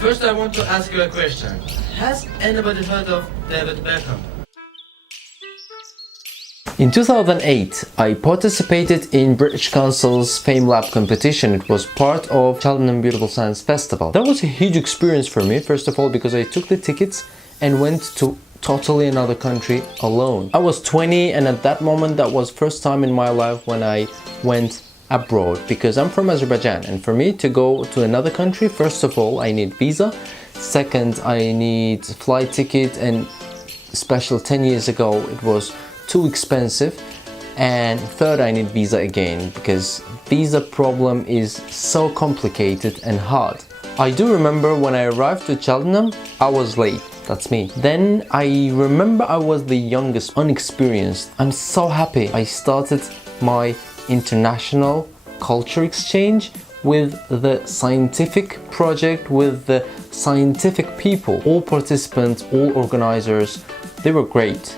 First, I want to ask you a question. Has anybody heard of David Beckham? In 2008, I participated in British Council's FameLab competition. It was part of Cheltenham Beautiful Science Festival. That was a huge experience for me, first of all, because I took the tickets and went to totally another country alone. I was 20, and at that moment, that was first time in my life when I went abroad, because I'm from Azerbaijan, and for me to go to another country, first of all, I need visa. Second, I need flight ticket, and especially 10 years ago, it was too expensive. And third, I need visa again, because visa problem is so complicated and hard. I do remember when I arrived to Cheltenham, I was late. That's me. Then I remember I was the youngest, unexperienced. I'm so happy I started my international culture exchange with the scientific project, with the scientific people. All participants, all organizers, they were great.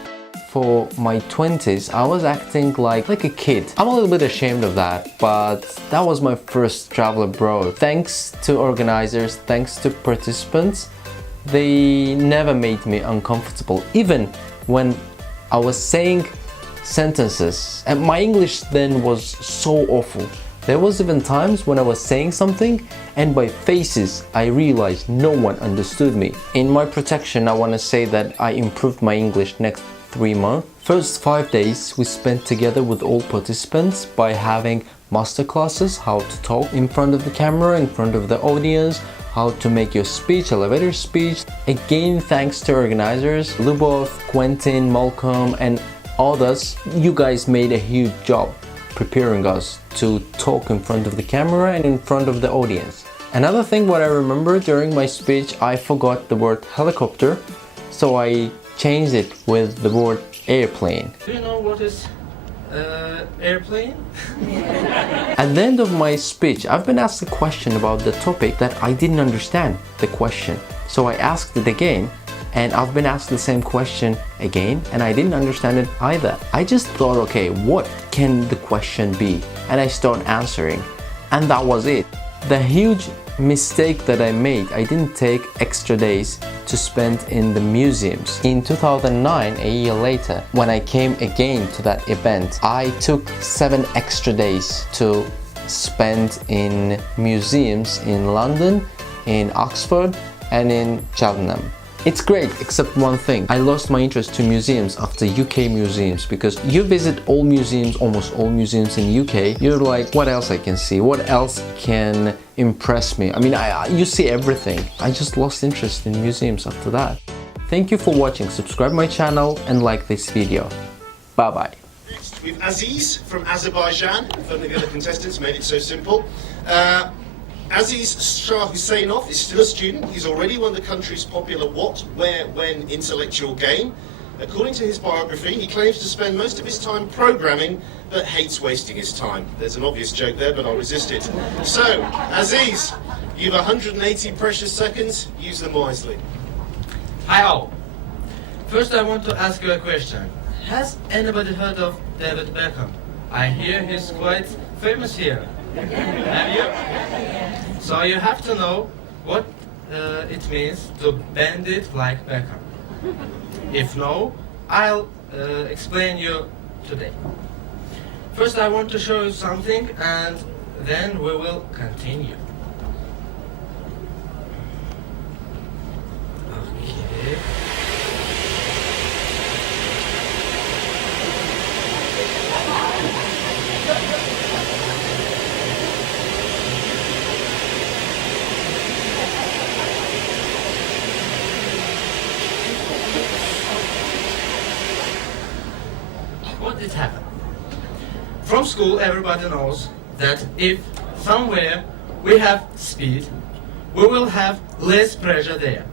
For my 20s, I was acting like a kid. I'm a little bit ashamed of that, but that was my first travel abroad. Thanks to organizers, thanks to participants, they never made me uncomfortable. Even when I was saying sentences, and my English then was so awful. There was even times when I was saying something and by faces I realized no one understood me. In my protection, I want to say that I improved my English next 3 months. First 5 days we spent together with all participants by having master classes, how to talk in front of the camera, in front of the audience, how to make your speech, elevator speech. Again, thanks to organizers, Lubov, Quentin, Malcolm, and others. You guys made a huge job preparing us to talk in front of the camera and in front of the audience. Another thing what I remember during my speech, I forgot the word helicopter, so I changed it with the word airplane. Do you know what is airplane? At the end of my speech, I've been asked a question about the topic that I didn't understand the question. So I asked it again, and I've been asked the same question again, and I didn't understand it either. I just thought, okay, what can the question be? And I started answering, and that was it. The huge mistake that I made, I didn't take extra days to spend in the museums. In 2009, a year later, when I came again to that event, I took 7 extra days to spend in museums in London, in Oxford, and in Cheltenham. It's great, except one thing. I lost my interest to museums after UK museums, because you visit all museums, almost all museums in UK, you're like, what else I can see? What else can impress me? I mean, you see everything. I just lost interest in museums after that. Thank you for watching. Subscribe my channel and like this video. Bye bye. Next, with Aziz from Azerbaijan. If only the other contestants made it so simple. Aziz Shah Husseinov is still a student. He's already won the country's popular What, Where, When intellectual game. According to his biography, he claims to spend most of his time programming, but hates wasting his time. There's an obvious joke there, but I'll resist it. So, Aziz, you have 180 precious seconds. Use them wisely. Hi all. First, I want to ask you a question. Has anybody heard of David Beckham? I hear he's quite famous here. Have you? So you have to know what it means to bend it like Beckham. If no, I'll explain you today. First, I want to show you something, and then we will continue. Okay. What did happen? From school, everybody knows that if somewhere we have speed, we will have less pressure there.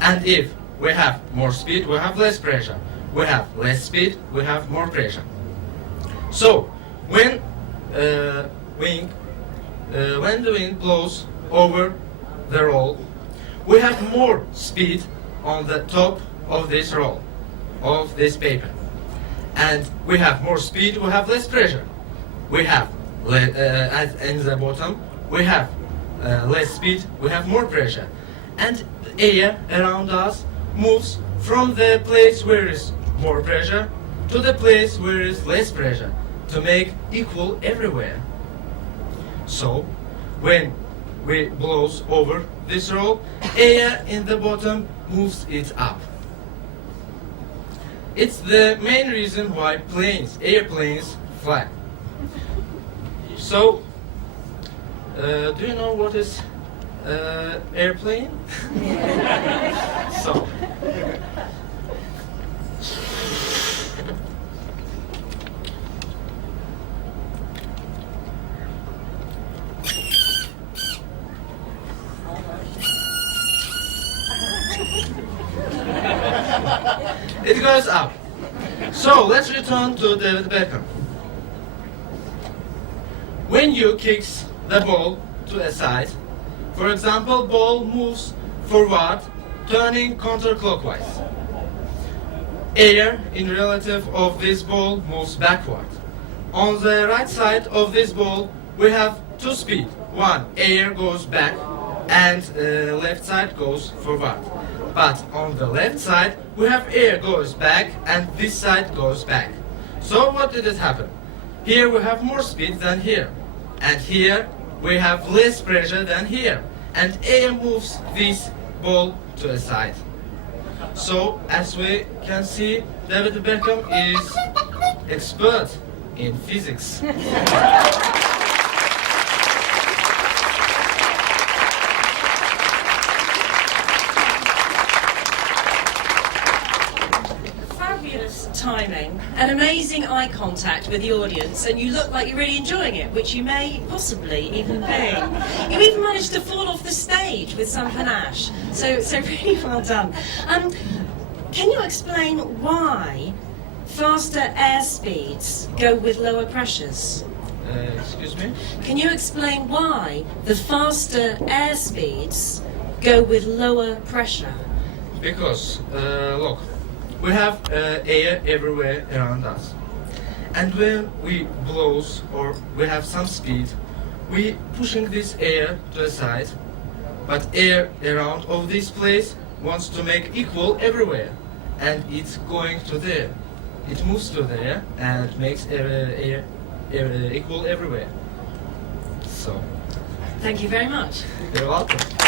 And if we have more speed, we have less pressure. We have less speed, we have more pressure. So, when the wind blows over the roll, we have more speed on the top of this roll, of this paper. And we have more speed, we have less pressure. We have, in the bottom, we have less speed, we have more pressure. and air around us moves from the place where is more pressure to the place where is less pressure to make equal everywhere. So, when we blows over this roll, air in the bottom moves it up. It's the main reason why airplanes fly. So, do you know what is airplane? So, it goes up. So let's return to David Beckham. When you kick the ball to a side, for example, ball moves forward, turning counterclockwise. Air in relative of this ball moves backward. On the right side of this ball, we have two speed. One, air goes back, and left side goes forward. But on the left side, we have air goes back and this side goes back. So what did it happen? Here we have more speed than here. And here we have less pressure than here. And air moves this ball to a side. So as we can see, David Beckham is expert in physics. Timing, and amazing eye contact with the audience, and you look like you're really enjoying it, which you may possibly even be. You even managed to fall off the stage with some panache, so really well done. Can you explain why faster air speeds go with lower pressures? Excuse me? Can you explain why the faster air speeds go with lower pressure? Because, look, we have air everywhere around us. And when we blows or we have some speed, we pushing this air to the side, but air around of this place wants to make equal everywhere. And it's going to there. It moves to there and makes air equal everywhere. So, Thank you very much. you're welcome.